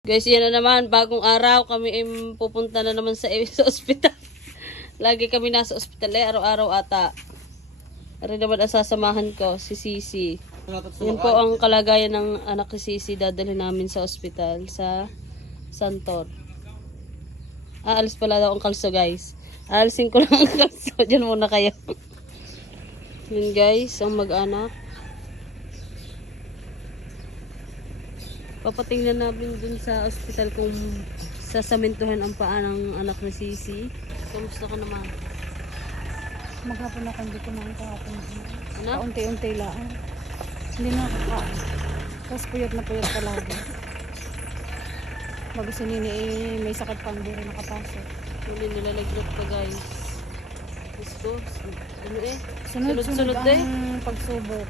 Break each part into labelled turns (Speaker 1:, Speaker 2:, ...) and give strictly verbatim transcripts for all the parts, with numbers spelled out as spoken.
Speaker 1: Guys, yan na naman. Bagong araw. Kami ay pupunta na naman sa, sa ospital. Lagi kami nasa ospital eh. Araw-araw ata. Ari naman ang sasamahan ko, si Sisi. Yan po ang kalagayan ng anak ni Sisi. Dadalhin namin sa ospital sa Santor. Aalis pala daw ang kalso, guys. Aalisin ko lang ang kalso. Diyan muna kayo. Yan guys, ang mag-anak. Papatingnan namin dun sa ospital kung sasamintuhan ang paa ng anak ni Sisi. Kamusta ka naman?
Speaker 2: Maghapon ako, hindi ko naman kahapon.
Speaker 1: Ano?
Speaker 2: Kaunti-unti lang. Hindi na nakakain. Tapos puyat na puyat palagi. Bago si Nini eh, may sakit pang hindi rin nakapasok.
Speaker 1: Hindi nilalagnat pa guys. Let's go. Ano eh?
Speaker 2: Sunod-sunod
Speaker 1: Sunod-sunod
Speaker 2: ang
Speaker 1: eh.
Speaker 2: pagsubok.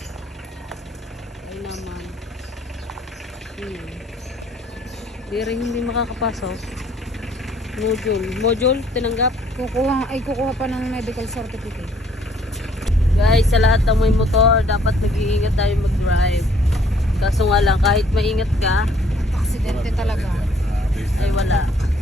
Speaker 1: Ay naman. Hmm. Di rin hindi makakapasok. Module. Module, tinanggap.
Speaker 2: Kukuha, ay kukuha pa ng medical certificate.
Speaker 1: Guys, sa lahat ng may motor, dapat nag-iingat tayo mag-drive. Kaso nga lang, kahit maingat ka,
Speaker 2: Aksidente talaga.
Speaker 1: ay wala.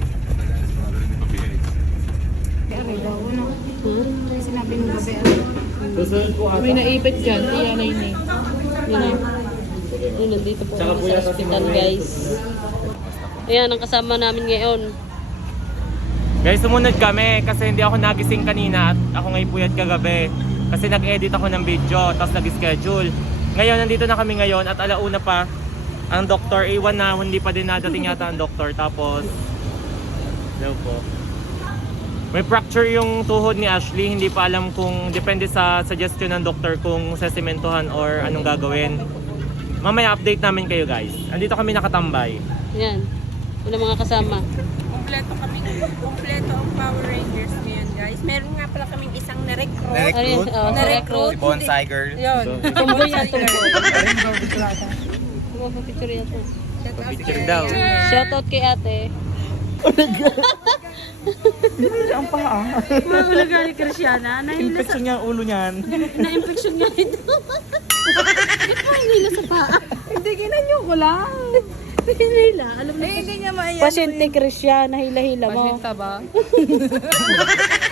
Speaker 2: Kaya daw, ano? Hmm? Sinabi mo gabi, ano?
Speaker 3: May naipit dyan, iya na ini.
Speaker 1: Yun na. Yun, nandito po kami sa hospital guys. Ayan, ang kasama namin ngayon.
Speaker 4: Guys, sumunod kami kasi hindi ako nagising kanina at ako ngayon puyat kagabi. Kasi nag-edit ako ng video, tapos nag-schedule. Ngayon, nandito na kami ngayon at alauna pa ang doktor. Iwan na, hindi pa din nadating yata ang doktor. Tapos, daw po. May fracture yung tuhod ni Ashley. Hindi pa alam kung, depende sa suggestion ng doktor kung sesimentohan or anong gagawin. Mamaya update namin kayo guys. Andito kami nakatambay.
Speaker 1: Ayan, yun ang mga kasama.
Speaker 5: Kompleto kami, kompleto ang Power Rangers ngayon guys. Meron nga pala kaming isang na-recruit.
Speaker 1: Ayun, oh,
Speaker 5: Na-recruit.
Speaker 6: Bonsai girl.
Speaker 5: Yun.
Speaker 1: Tumboy yan, tumboy. Picture yan po.
Speaker 4: Picture daw.
Speaker 1: Shoutout kay ate.
Speaker 3: Ang paa.
Speaker 1: Mahula gani Cristiana.
Speaker 4: Infection niya ang ulo niyan.
Speaker 1: Na-infection niya ito. Ay, nila sa paa.
Speaker 2: Hindi, ginanyo ko lang.
Speaker 1: Nila, alam mo.
Speaker 5: Eh, hindi niya maiyan.
Speaker 1: Pasyente Cristiana, hila-hila mo.
Speaker 3: Pasyenta ba?